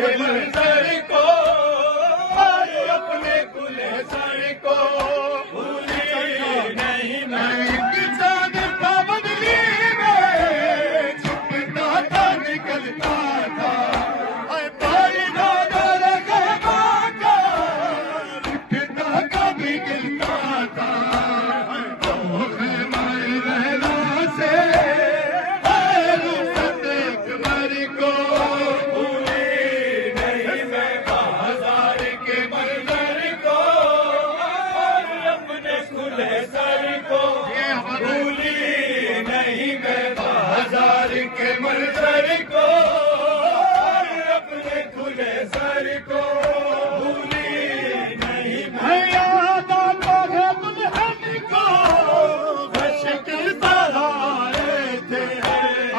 کے منظر کو اور اپنے کھلے سر کو بھولی نہیں میں چاند پابندی میں چھپتا تھا نکلتا تھا پائی دادا لگے باقا اٹھتا کبھی گرتا تھا کے منظر کو اپنے کھلے سر کو بھولی نہیں میں یاد آتا ہے دلہن کو مشکل بہارے تھے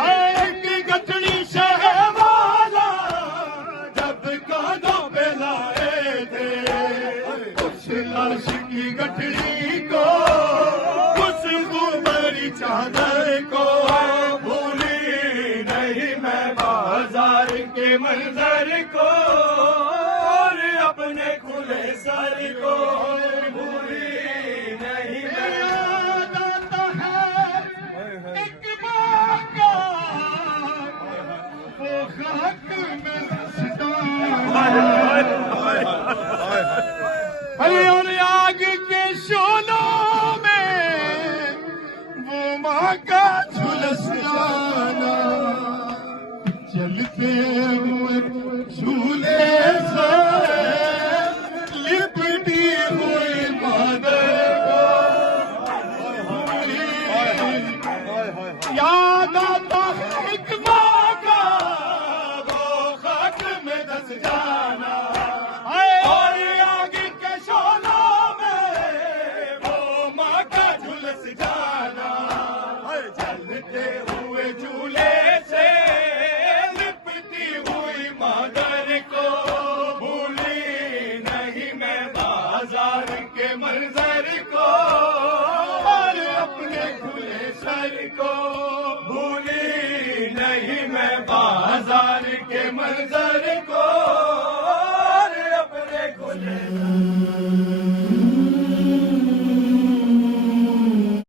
ایک گٹڑی شہ والا جب کانوں پہ لائے تھے اس لاش کی گٹڑی کو اس گوبری چادر کو کے منظر کو اور اپنے کھلے سر کو بھولی نہیں میں یاد آتا ہے ایک ماں کا وہ خاک میں اور آگ کے شعلوں میں وہ ماں کا جھلسانا چلتے ہوئے جھولے سے لپٹی ہوئی مادر کو یاد آتا ہے ایک ماں کا وہ خاک میں دس جانا اور آگ کے شعلوں میں وہ ماں کا جھلس جانا چلتے ہوئے جھولے سے منظر کو اور اپنے کھلے سر کو بھولی نہیں میں بازار کے منظر کو